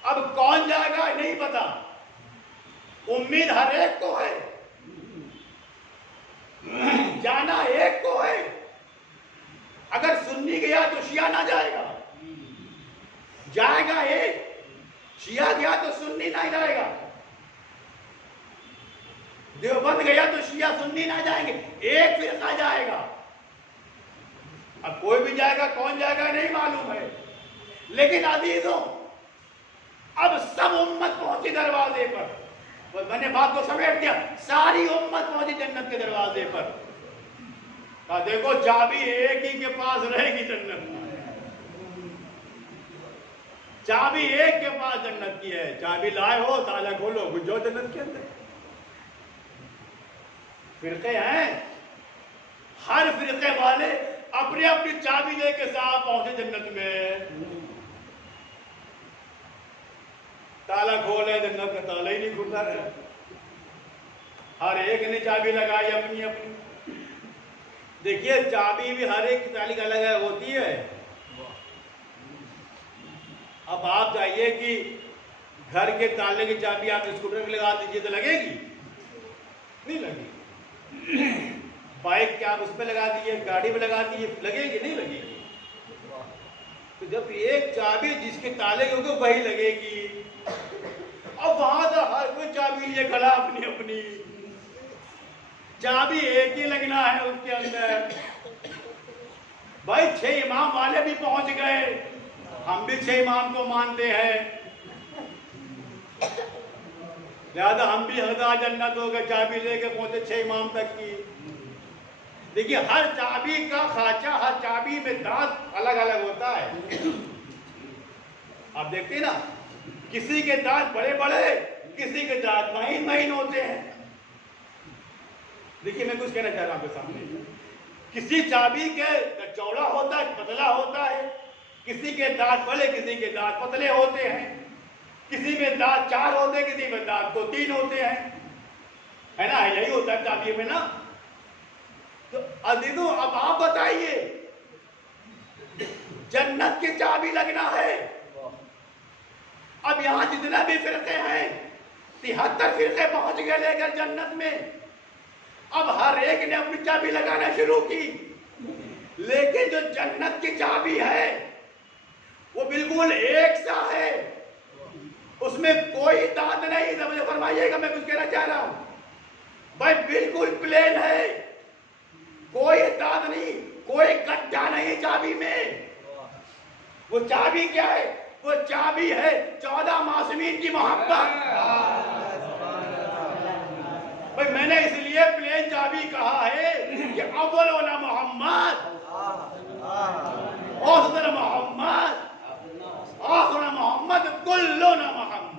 अब कौन जाएगा नहीं पता, उम्मीद हर एक को है, जाना एक को है। अगर सुन्नी गया तो शिया ना जाएगा, जाएगा एक, शिया गया तो सुन्नी ना जाएगा, देवबंद गया तो शिया सुन्नी ना जाएंगे, एक फिरका जाएगा। अब कोई भी जाएगा, कौन जाएगा नहीं मालूम है, लेकिन अजीजों अब सब उम्मत पहुंची दरवाजे पर। और मैंने बात को समेट दिया, सारी उम्मत पहुंची जन्नत के दरवाजे पर। कहा देखो चाबी एक ही के पास रहेगी जन्नत, चाबी एक के पास जन्नत की है। चाबी लाए हो, ताला खोलो, घुस जाओ जन्नत के अंदर। फिरके हैं, हर फिरके वाले अपनी अपनी चाबी लेके साहब पहुंचे जन्नत में। ताला खोले, जन्नत का ताला ही नहीं खुलता है। हर एक ने चाबी लगाई अपनी अपनी। देखिए चाबी भी हर एक की ताली का अलग होती है। अब आप चाहिए कि घर के ताले की चाबी आप स्कूटर पे लगा दीजिए तो लगेगी? नहीं लगेगी। बाइक के आप उस पर लगा दीजिए, गाड़ी पे लगा दीजिए, लगेगी? नहीं लगेगी। तो जब एक चाबी जिसके ताले की होगी वही लगेगी। अब वहां तो हर कोई चाबी लिए खड़ा अपनी अपनी, चाबी एक ही लगना है उसके अंदर। भाई 6 इमाम वाले भी पहुंच गए, हम भी 6 इमाम को मानते हैं, लिहाजा हम भी हदा जन्नत हो गए, चाबी लेके पहुंचे 6 इमाम तक की। देखिए हर चाबी का खाचा, हर चाबी में दांत अलग अलग होता है। आप देखते हैं ना, किसी के दांत बड़े बड़े, किसी के दांत महीन महीन होते हैं। देखिए मैं कुछ कहना चाह रहा हूं आपके सामने, किसी चाबी के चौड़ा होता है, पतला होता है, किसी के दांत बड़े, किसी के दांत पतले होते हैं, किसी में दांत 4 होते हैं, किसी में दांत तो 3 होते हैं, है ना? यही होता है चाबी में ना। तो अजीजों अब आप बताइए, जन्नत की चाबी लगना है। अब यहां जितना भी फिरके हैं, 73 फिरके पहुंच गए लेकर जन्नत में। अब हर एक ने अपनी चाबी लगाना शुरू की, लेकिन जो जन्नत की चाबी है वो बिल्कुल एक सा है, उसमें कोई दांत नहीं। समझ फरमाइएगा मैं कुछ कहना चाह रहा हूं। भाई बिल्कुल प्लेन है, कोई दांत नहीं, कोई गड्ढा नहीं चाबी में। वो चाबी क्या है? वो चाबी है 14 मासूमीन की मोहब्बत। भाई मैंने इसलिए प्लेन चाबी कहा है कि अव्वल वाला मोहम्मद, औसत मोहम्मद, आखिर मोहम्मद, कुल्लु ना मोहम्मद।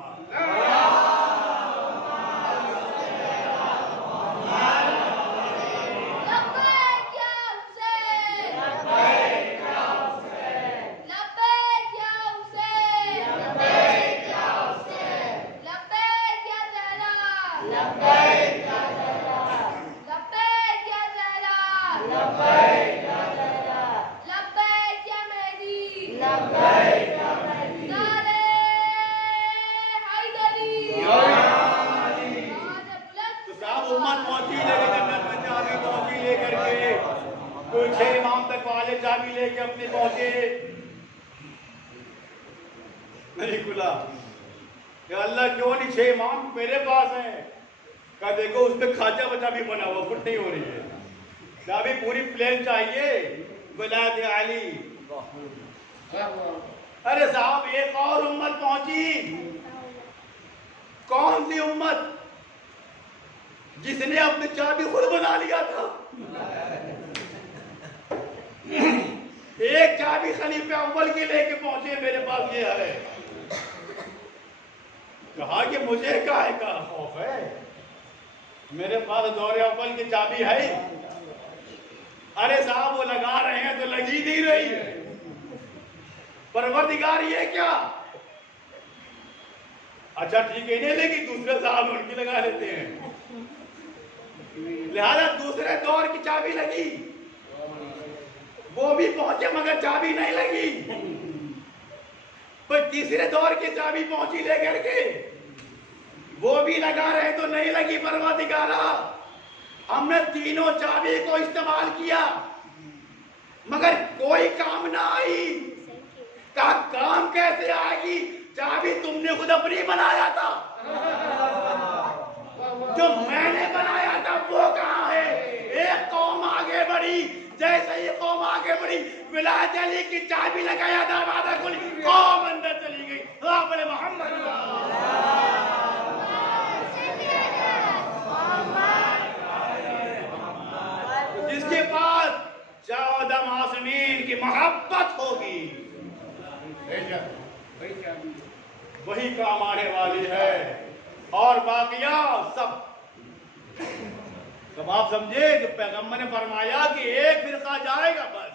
छह इमाम तक वाले चाबी लेके अपने पहुंचे, नहीं खुला। अल्लाह क्यों नहीं, छह इमाम मेरे पास है। कहा देखो उस पे खाचा बचा भी बना हुआ, फुट नहीं हो रही है। चाबी पूरी प्लेन चाहिए, विलायत अली। अरे साहब एक और उम्मत पहुंची। कौन सी उम्मत? जिसने अपनी चाबी खुद बना लिया था। एक चाबी खलीफे अव्वल के लेके पहुंचे, मेरे पास ये है। कहा कि मुझे काहे का खौफ है, मेरे पास दौरे अव्वल की चाबी है। अरे साहब वो लगा रहे हैं तो लगी नहीं रही है। परवरदिगार ये क्या? अच्छा ठीक है, नहीं लगी, दूसरे साहब उनकी लगा लेते हैं। लिहाजा दूसरे दौर की चाबी लगी, वो भी पहुंचे मगर चाबी नहीं लगी। पर तीसरे दौर की चाबी पहुंची लेकर के, वो भी लगा रहे तो नहीं लगी। परवरदिगारा हमने तीनों चाबी को इस्तेमाल किया मगर कोई काम ना आई। का काम कैसे आएगी? चाबी तुमने खुद अपनी बनाया था, जो मैंने बनाया था वो कहाँ है? एक कौम आगे बढ़ी, जैसे ही कौम आगे बढ़ी विलायत अली की चाबी लगाया, दरवाजा खुली, कौम अंदर चली गई। बोले मोहम्मद। जिसके पास 14 मासूमीन की मोहब्बत होगी वही काम आने वाली है। और बाकिया सब आप समझे कि पैगंबर ने फरमाया कि एक फिरका जाएगा बस,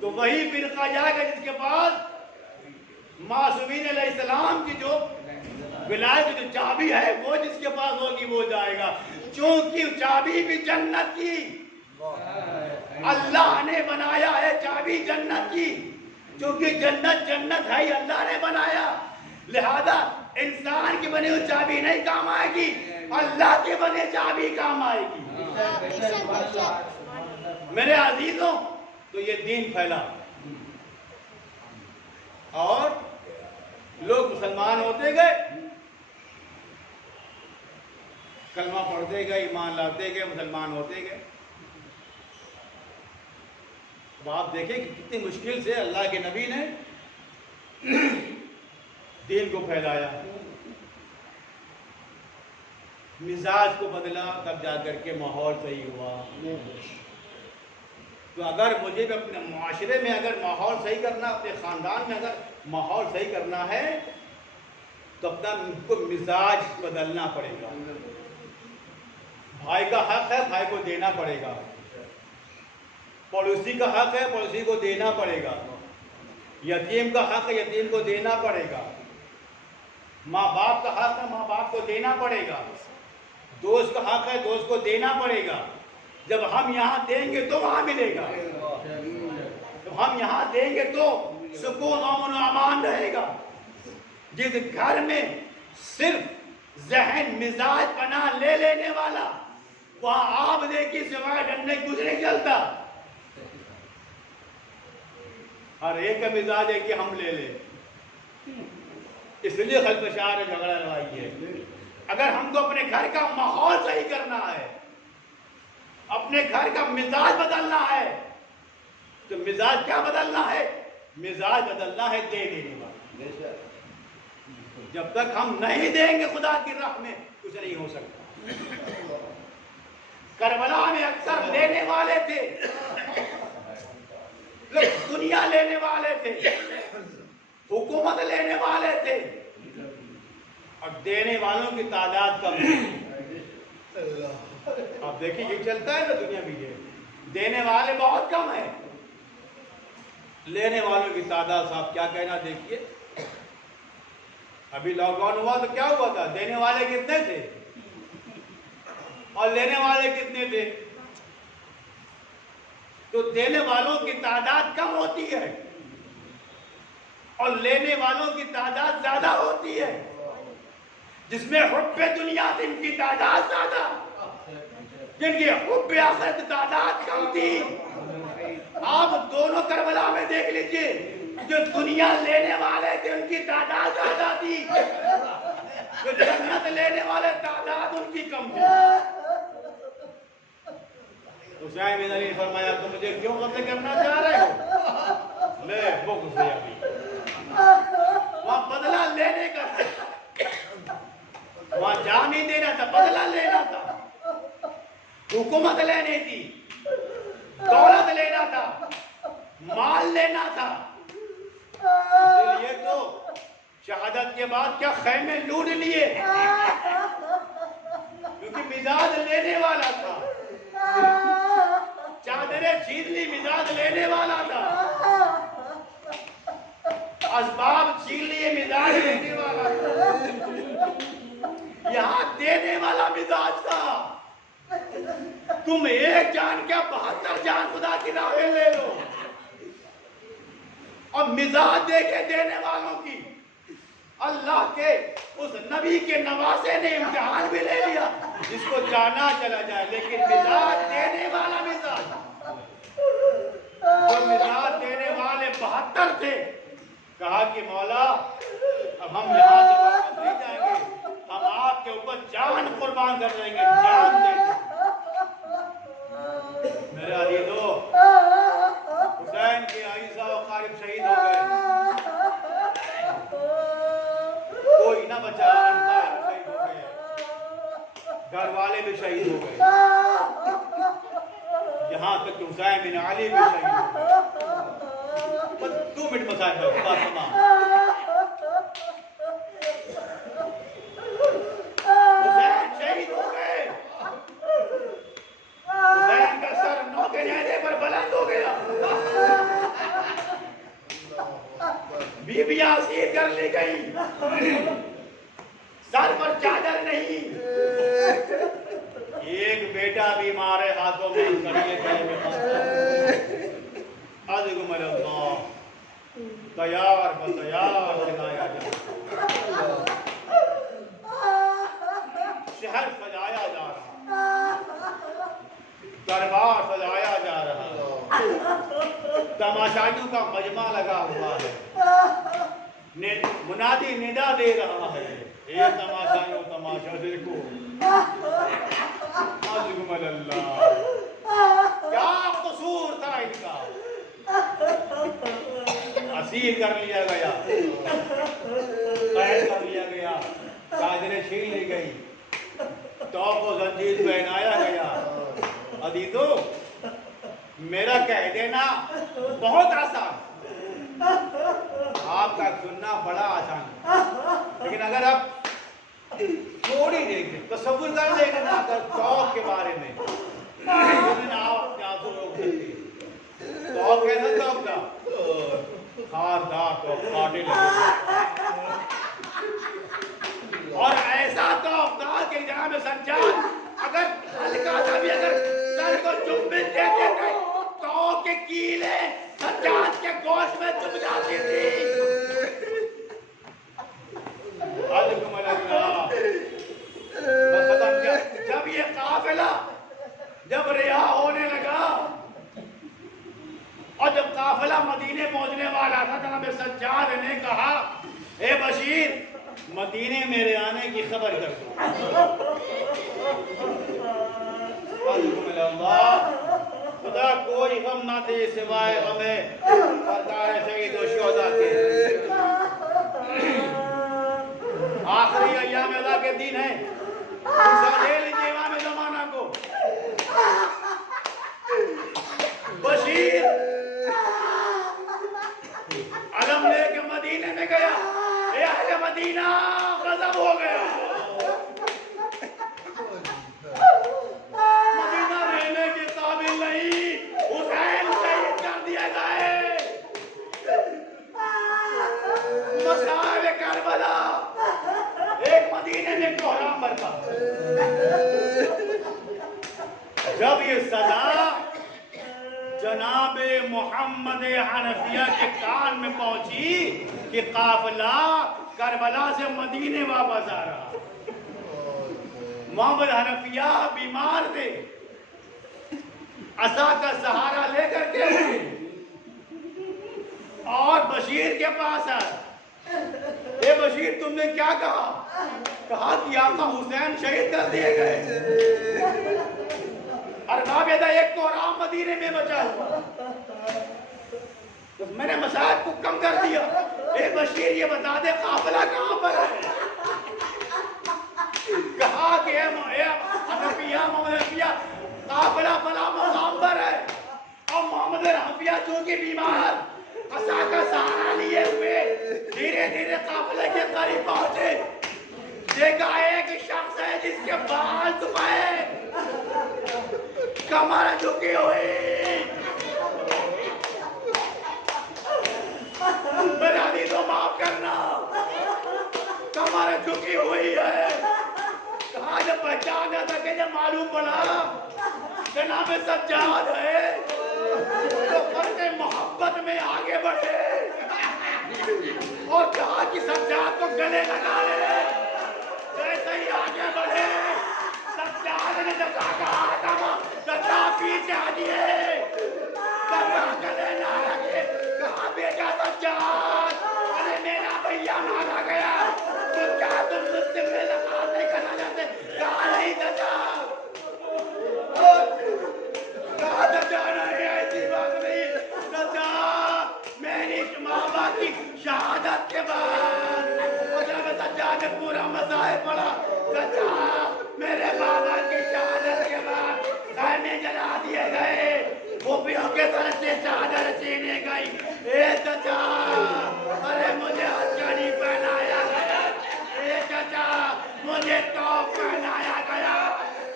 तो वही फिरका जाएगा जिसके पास मासूमीन अलैहिस्सलाम की जो विलायत जो चाबी है वो जिसके पास होगी वो जाएगा। क्योंकि चाबी भी जन्नत की, अल्लाह ने बनाया है चाबी जन्नत की। क्योंकि जन्नत है, अल्लाह ने बनाया। लिहाजा इंसान की बनी हुई चाबी नहीं काम आएगी, अल्लाह के बने चाबी काम आएगी। मेरे अजीजों, तो ये दीन फैला और लोग मुसलमान होते गए, कलमा पढ़ते गए, ईमान लाते गए, मुसलमान होते गए। तो आप देखें कि कितनी मुश्किल से अल्लाह के नबी ने दीन को फैलाया, मिजाज को बदला, तब जाकर के माहौल सही हुआ। तो अगर मुझे भी अपने माशरे में अगर माहौल सही करना, अपने ख़ानदान में अगर माहौल सही करना है तो अपना उनको मिजाज बदलना पड़ेगा। भाई का हक है, भाई को देना पड़ेगा। पड़ोसी का हक है, पड़ोसी को देना पड़ेगा। यतीम का हक है, यतीम को देना पड़ेगा। माँ बाप का हक है, माँ बाप को देना पड़ेगा। दोस्त का हक है, दोस्त को देना पड़ेगा। जब हम यहाँ देंगे तो वहाँ मिलेगा। जब हम यहाँ देंगे तो सुकून अमन अमान रहेगा। जिस घर में सिर्फ जहन मिजाज पना ले लेने वाला, वहाँ आप देखिए सिवाय डंडे कुछ नहीं चलता। हर एक का मिजाज है कि हम ले ले, इसलिए खलफशार झगड़ा लड़ाई है। अगर हमको अपने घर का माहौल सही करना है, अपने घर का मिजाज बदलना है, तो मिजाज क्या बदलना है? मिजाज बदलना है दे देने वाला। बेशक। जब तक हम नहीं देंगे खुदा की राह में कुछ नहीं हो सकता। करबला में अक्सर लेने वाले थे लोग, दुनिया लेने वाले थे, हुकूमत लेने वाले थे, और देने वालों की तादाद कम थी। अब देखिए ये चलता है ना दुनिया में, ये देने वाले बहुत कम है, लेने वालों की तादाद साहब क्या कहना। देखिए अभी लॉकडाउन हुआ तो क्या हुआ था, देने वाले कितने थे और लेने वाले कितने थे। तो देने वालों की तादाद कम होती है और लेने वालों की तादाद ज्यादा होती है। जिसमें हुब्बे दुनिया थी इनकी तादाद ज्यादा, जिनकी हुब्बे आखिरत तादाद कम थी। आप दोनों करबला में देख लीजिए, जो दुनिया लेने वाले थे उनकी तादाद ज्यादा थी, जो जन्नत लेने वाले तादाद उनकी कम थी। हुसैन बिन अली ने फरमाया तुम मुझे क्यों कत्ल करना चाह रहे हो? ले बुग़्ज़ से अभी वहां बदला लेने का, वहां जान नहीं देना था, बदला लेना था, हुकूमत लेनी थी, दौलत लेना था, माल लेना था। इसलिए तो शहादत के बाद क्या खैमे लूट लिए, क्योंकि मिजाज लेने वाला था, चादरें छीन ली, मिजाज लेने वाला था, असबाब छीन लिए, मिजाज लेने वाला था। यहाँ देने वाला मिजाज था। तुम एक जान क्या 72 जान खुदा की राह में ले लो, और मिजाज देखे देने वालों की। अल्लाह के उस नबी के नवासे ने इम्तिहान भी ले लिया, जिसको जाना चला जाए, लेकिन मिजाज देने वाला मिजाज, जो मिजाज देने वाले 72 थे, कहा कि मौला अब हम यहाँ से वापस नहीं जाएंगे, हम आपके ऊपर जान कुर्बान कर देंगे, जान देंगे। मेरे अजीजों, हुसैन के आइसा और कारिब शहीद हो गए, कोई ना बचा, शहीद हो गए, घर वाले भी शहीद हो गए, यहाँ तक हुसैन बिन अली भी शहीद हो गए। बस 2 मिनट मसाइल है, बात तमाम। हुसैन शहीद हो गए, हुसैन का सर नौके नेज़े पर बुलंद हो गया, बीबियां असीर कर ली गई, सर पर चादर नहीं, एक बेटा बीमार है, हाथों में कड़िए गए में तैयार बतैयार सिखाया जाए, शहर सजाया जा रहा, दरबार सजाया जा रहा, तमाशाइयों का मजमा लगा हुआ है, मुनादी निदा दे रहा है, ये तमाशाइयों तमाशा देखो, अल्लाह क्या कसूर था इनका, असीर कर लिया गया, कैद कर लिया गया, चादरें छीन ली गई, तौब को जंजीर पहनाया गया। अदीदों, मेरा कह देना बहुत आसान, आपका सुनना बड़ा आसान, लेकिन अगर आप थोड़ी देखें, तसव्वुर कर लेंगे ना अगर तौब के बारे में, आप अपने आंसू रोक सकते हैं। तौब कैसा तौब था? खारदार तौब, कांटे लगे, और ऐसा तौब था कि जनाब सज्जाद अगर हल्का सा भी अगर सर को चुंबन देते थे, तौब के कीले सज्जाद के गोश्त में चुभ जाती थी। जब ये काफिला जब रिहा होने लगा और जब काफिला मदीने पहुंचने वाला था, जनाब सज्जाद ने कहा, ए बशीर, मदीने मेरे आने की खबर कर दो। खुदा कोई गम ना दे सिवाय गमे सरदार शहीद व शुहदा के। इमाम अदा के दिन है, ले लीजिए इमाम ज़माना को। बशीर अलम लेके मदीने में गया, ए अहले मदीना गजब हो गया, मदीना रहने के काबिल नहीं, हुसैन शहीद कर दिया गए। मसाइब करबला एक मदीने में कोहराम बरपा। जब ये सदा जनाबे मोहम्मद हनफिया के कान में पहुंची कि काफिला करबला से मदीने वापस आ रहा, मोहम्मद हनफिया बीमार थे, असा का सहारा लेकर के और बशीर के पास आए। ए बशीर, तुमने क्या कहा? कहा कि आका हुसैन शहीद कर दिए गए। अरबाब एक कोहराम मदीने में बचा हुआ, तो मैंने मसाइब को कम कर दिया। ए बशीर, ये बता दे काफिला कहां पर है? कहा कि हनफिया काफिला फला मुकाम पर है, और मोहम्मद हनफिया चूंकि बीमार असा का सहारा लिए हुए धीरे धीरे काफिले के करीब पहुंचे। देखा एक शख्स है जिसके बाल झुकाए, कमर झुकी हुई, मेरा दी तो माफ करना, कमर झुकी हुई है। कहा जब पहचाना था कि जब मालूम पड़ा जनाब सज्जाद है, तो फर्ज़े मोहब्बत में आगे बढ़े और कहा कि सज्जाद को गले लगा ले। जैसे ही आगे बढ़े, सज्जाद ने जैसा कहा था सज्जा पीछे हटिए, सज्जा गले ना लगे। कहा बेटा सज्जाद, अरे मेरा भैया मारा गया, तो क्या तुम मुझसे मुलाकात नहीं करना चाहते? कहा नहीं सज्जा, कहा सज्जा नहीं, ऐसी बात नहीं सज्जा, मेरी माँ बाप की शहादत के बाद सज्जा ने पूरा मसाइल पढ़ा। सज्जा, मेरे बाबा की शहादत के बाद खाने जला दिए गए, गोपियों के सर से चादर छीने गई। ए सज्जा, अरे मुझे हथकड़ी पहनाया गया, ए सज्जा मुझे तोप पहनाया गया,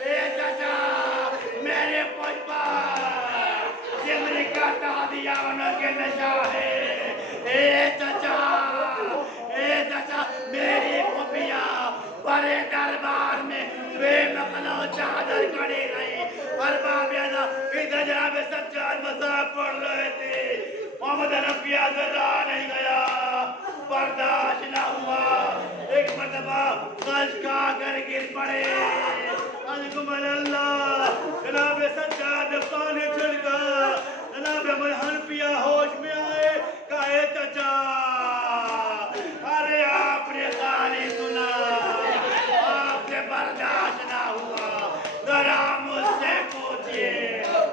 ए सज्जा मेरे पुष्पा जिम्र काटा दिया उनके नशा है। ए सज्जा मेरी गोपिया बड़े दरबार में बेमकनो चादर खड़ी रही, अरबाब इधर जनाब सज्जाद मजाक पढ़ रहे थे। मोहम्मद हनफिया से रहा नहीं गया, बर्दाश्त न हुआ, एक मरतबा कश खा कर गिर पड़े। अल्लाह, जनाब सज्जाद पानी छिड़का, जनाब हनफिया होश में आए, कहे चाचा अरे आपने कहानी सुना, आपसे बर्दाश्त ना हुआ, जरा मुझसे पूछिए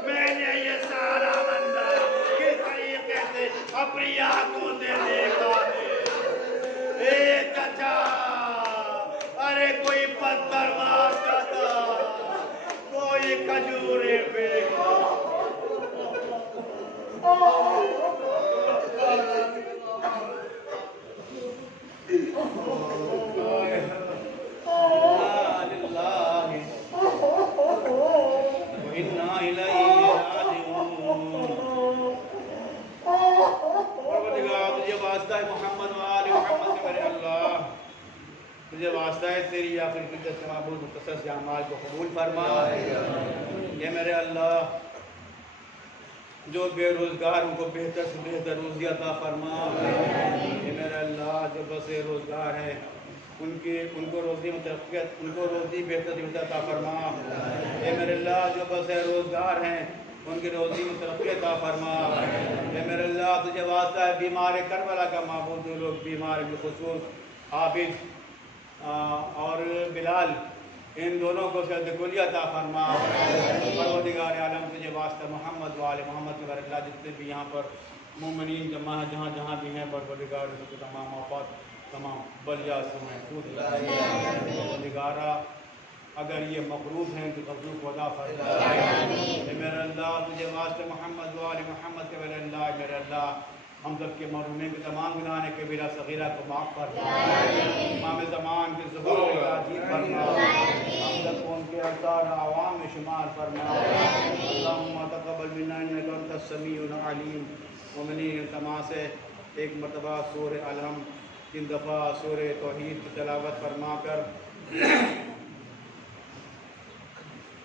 मैंने ये सारा मंजर किस तरीके से अपनी आंखों से देखा है। ए चाचा, अरे कोई पत्थर मारता था, कोई खजूरे फेंका, तुझे वास्ता है तेरी आखिर की तमाबुल मुक़द्दस अमाल को कबूल फरमा। ये मेरे अल्लाह, जो बेरोज़गार उनको बेहतर से बेहतर रोज़ी अता फरमा। ये मेरे अल्लाह, जो बसे रोज़गार हैं उनको रोज़ी में तरक्कियत, उनको रोज़ी बेहतर से बेहतर अता फरमा। ये मेरे अल्लाह, जो बसे रोज़गार हैं उनकी रोज़ी में तरक्कियत अता फरमा। ये मेरे अल्लाह, तुझे वास्ता है बीमार करबला का माबूद, जो लोग बीमार बिलखुसूस आबिद और बिलाल, इन दोनों को सदकुलिया अता फरमा। परवरदिगार आलम, तुझे वास्ता मोहम्मद वाले मोहम्मद के बरकत जितने भी यहाँ पर मोमिनीन जमा जहाँ जहाँ भी हैं, परवरदिगार तमाम औक़ात तमाम बलिया से महफूज निगारा अगर ये मकरूज हैं तो कब्ज़ों को अदा फरमा मेरे अल्लाह तुझे वास्ते मोहम्मद वाले मोहम्मद के मेरे अल्लाह हम सब के मरहूमिन के तमाम गुनाह कबीरा सगीरा को माफ़ फरमा इमाम ज़मान के ज़ुबान में ताज़ीब फरमा हम सब को उनके अरसार आवाम में शुमार फरमा अल्लाहुम्मा तक़ब्बल मिन्ना इन्नका अंतस समीउल अलीम मोमिनीन तमाम से एक मरतबा सूरह अलहम 3 दफ़ा सूरह तौहीद की तिलावत फरमा कर